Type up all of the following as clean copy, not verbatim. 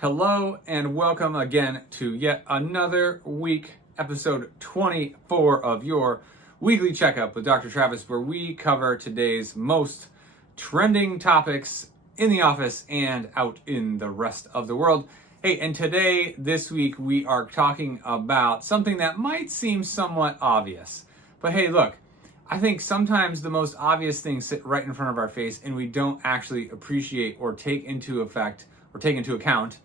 Hello and welcome again to yet another week, episode 24 of your weekly checkup with Dr. Travis, where we cover today's most trending topics in the office and out in the rest of the world. Hey, and today, this week, we are talking about something that might seem somewhat obvious. But hey, look, I think sometimes the most obvious things sit right in front of our face and we don't actually appreciate or take into account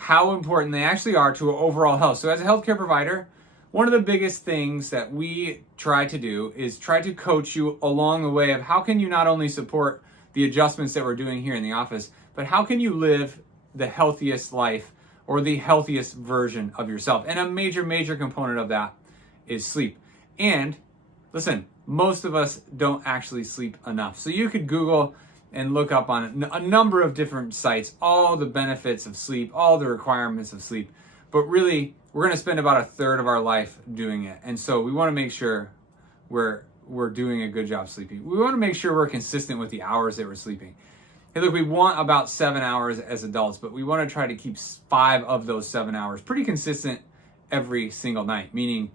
how important they actually are to our overall health. So as a healthcare provider, one of the biggest things that we try to do is try to coach you along the way of how can you not only support the adjustments that we're doing here in the office, but how can you live the healthiest life or the healthiest version of yourself. And a major component of that is sleep. And listen, most of us don't actually sleep enough. So you could Google and look up on a number of different sites, all the benefits of sleep, all the requirements of sleep. But really, we're going to spend about a third of our life doing it. And so we want to make sure we're doing a good job sleeping. We want to make sure we're consistent with the hours that we're sleeping. Hey, look, we want about 7 hours as adults, but we want to try to keep 5 of those 7 hours pretty consistent every single night, meaning,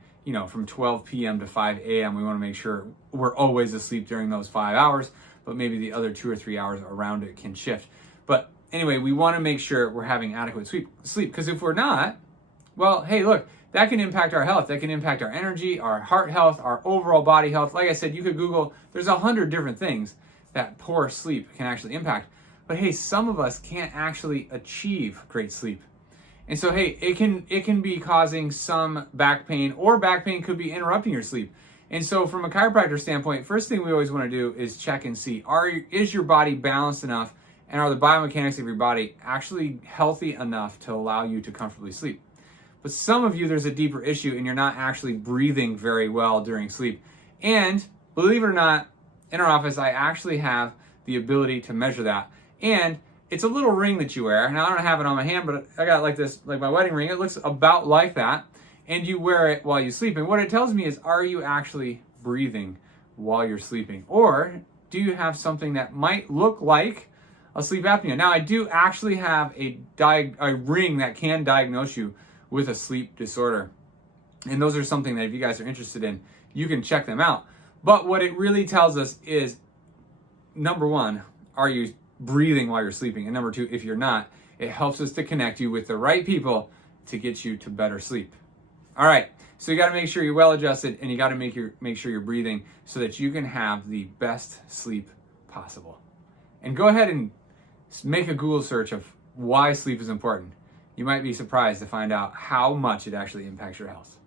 from 12 p.m. to 5 a.m., we want to make sure we're always asleep during those 5 hours, but maybe the other 2 or 3 hours around it can shift. But anyway, we want to make sure we're having adequate sleep, because if we're not, well, hey, look, that can impact our health. That can impact our energy, our heart health, our overall body health. Like I said, you could Google, there's 100 different things that poor sleep can actually impact. But hey, some of us can't actually achieve great sleep. And so, hey, it can be causing some back pain, or back pain could be interrupting your sleep. And so from a chiropractor standpoint, first thing we always want to do is check and see, is your body balanced enough, and are the biomechanics of your body actually healthy enough to allow you to comfortably sleep? But some of you, there's a deeper issue and you're not actually breathing very well during sleep. And believe it or not, in our office, I actually have the ability to measure that. And it's a little ring that you wear. Now, I don't have it on my hand, but I got it like this, like my wedding ring. It looks about like that. And you wear it while you sleep. And what it tells me is, are you actually breathing while you're sleeping? Or do you have something that might look like a sleep apnea? Now, I do actually have a ring that can diagnose you with a sleep disorder. And those are something that if you guys are interested in, you can check them out. But what it really tells us is, number one, are you breathing while you're sleeping? And number two, if you're not, it helps us to connect you with the right people to get you to better sleep. All right, so you got to make sure you're well adjusted, and you got to make sure you're breathing so that you can have the best sleep possible. And go ahead and make a Google search of why sleep is important. You might be surprised to find out how much it actually impacts your health.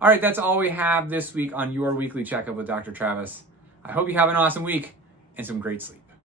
All right, that's all we have this week on your weekly checkup with Dr. Travis. I hope you have an awesome week and some great sleep.